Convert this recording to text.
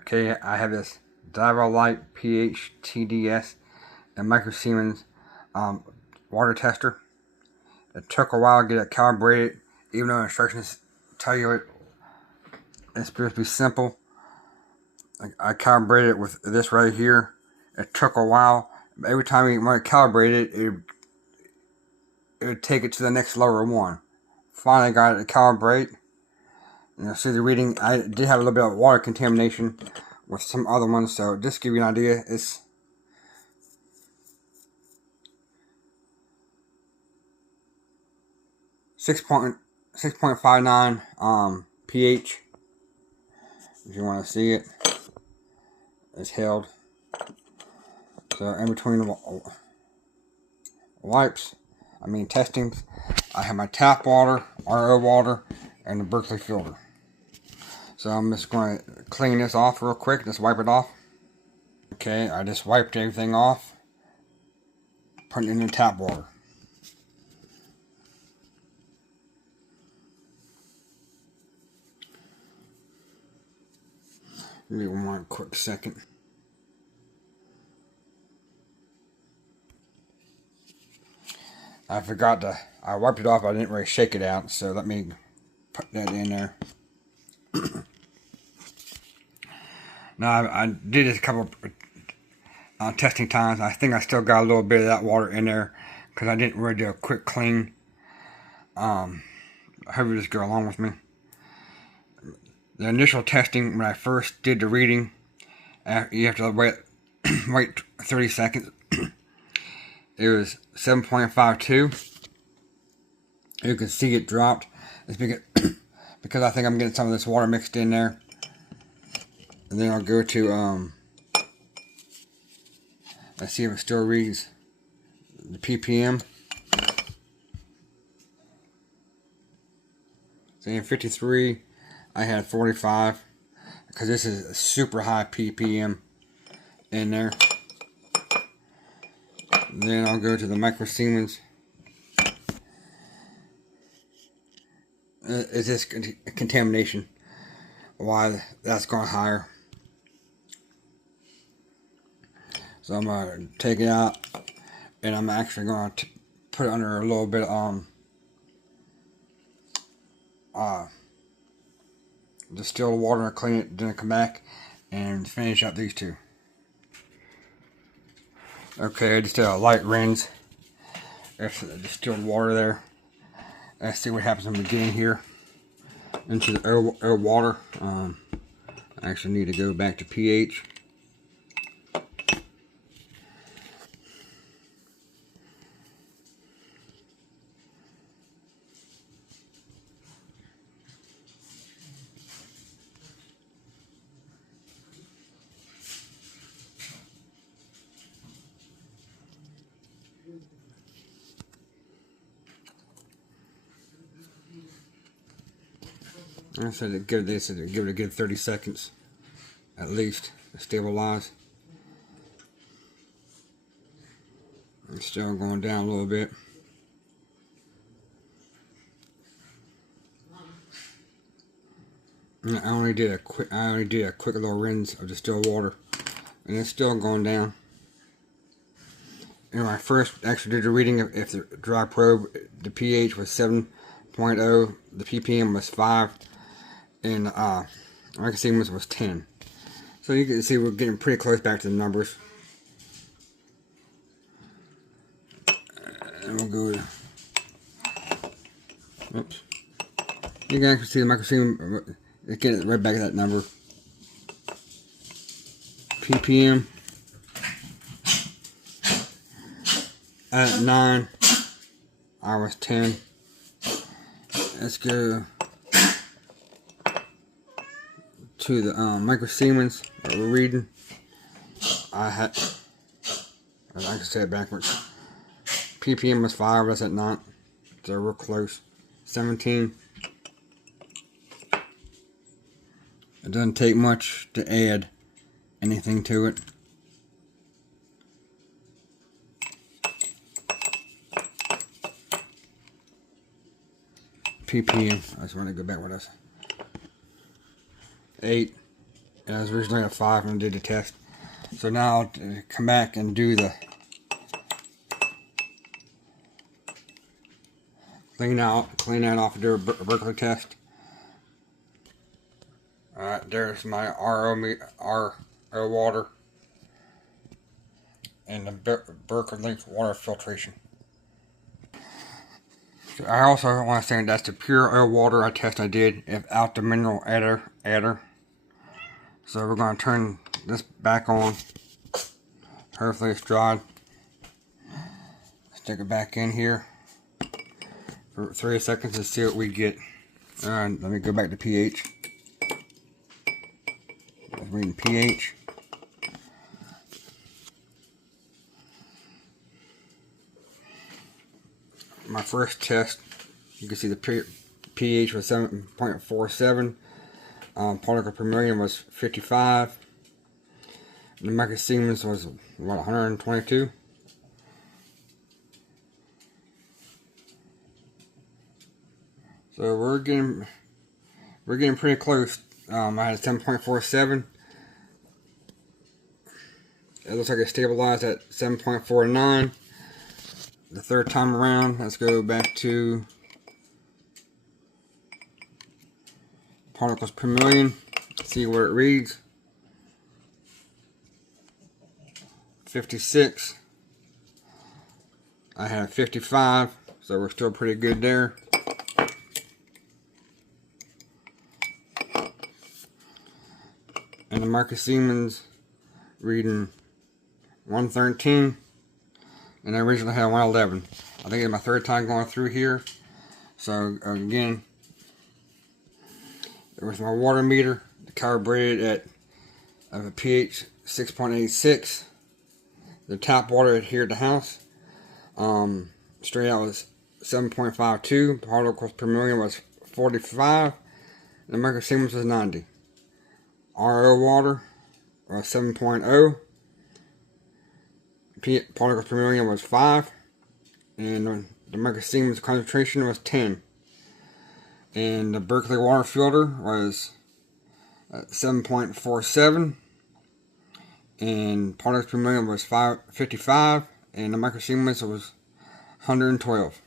Okay, I have this Divolight PH TDS and Siemens water tester. It took a while to get it calibrated, even though instructions tell you it's supposed to be simple. I calibrated it with this right here. It took a while. Every time you want to calibrate it, it would take it to the next lower one. Finally got it to calibrate. And you'll see the reading. I did have a little bit of water contamination with some other ones, so just to give you an idea, it's 6.59 pH. If you want to see it, it's held. So in between the testings, I have my tap water, RO water, and the Berkey filter. So I'm just going to clean this off real quick, just wipe it off. Okay, I just wiped everything off, put it in the tap water. Give me one quick second. I wiped it off, I didn't really shake it out, so let me put that in there. Now, I did this a couple testing times. I think I still got a little bit of that water in there because I didn't really do a quick clean. I hope you just go along with me. The initial testing, when I first did the reading, you have to wait 30 seconds. It was 7.52. You can see it dropped. It's because I think I'm getting some of this water mixed in there. And then I'll go to, let's see if it still reads the PPM. So in 53, I had 45, because this is a super high PPM in there. And then I'll go to the Siemens. It's just contamination, why that's gone higher. So I'm going to take it out, and I'm actually going to put it under a little bit of distilled water and clean it, then come back and finish up these two. Okay, I just did a light rinse. There's the distilled water there. Let's see what happens when we get in here into the air water. I actually need to go back to pH. I said give it a good 30 seconds at least to stabilize. It's still going down a little bit. And I only did a quick little rinse of distilled water, and it's still going down. And when I first actually did the reading, if the dry probe, the pH was 7.0, the ppm was 5, and Siemens was 10. So you can see we're getting pretty close back to the numbers. And we'll go to, oops. You can actually see the Siemens, it's getting right back at that number. ppm at 9, I was 10. Let's go to the Siemens that we're reading. I can say it backwards. ppm was 5, that's at 9. So real close. 17. It doesn't take much to add anything to it. ppm, I just want to go back with us. 8, It was originally a 5 when I did the test. So now I'll come back and do the clean that off and do a Berkey test. Alright, there's my RO water and the Berkey water filtration. So I also want to say that's the pure oil water I did without the mineral adder. So we're going to turn this back on. Hopefully it's dried. Stick it back in here for 3 seconds and see what we get. Alright, let me go back to pH. Let's read pH. My first test, you can see the pH was 7.47. Particle per million was 55. The microsiemens was what, 122. So we're getting pretty close. I had 7.47. It looks like it stabilized at 7.49. The third time around, let's go back to particles per million, see where it reads. 56. I have 55, so we're still pretty good there. And the microsiemens reading 113. And I originally had 111. I think it's my third time going through here. So again, with my water meter, calibrated at a pH 6.86. The tap water here at the house, straight out was 7.52. Particles per million was 45. And the microsiemens was 90. RO water was 7.0. Particles per million was 5, and the microsiemens concentration was 10. And the Berkey water filter was 7.47, and particles per million was 55, and the microsiemens was 112.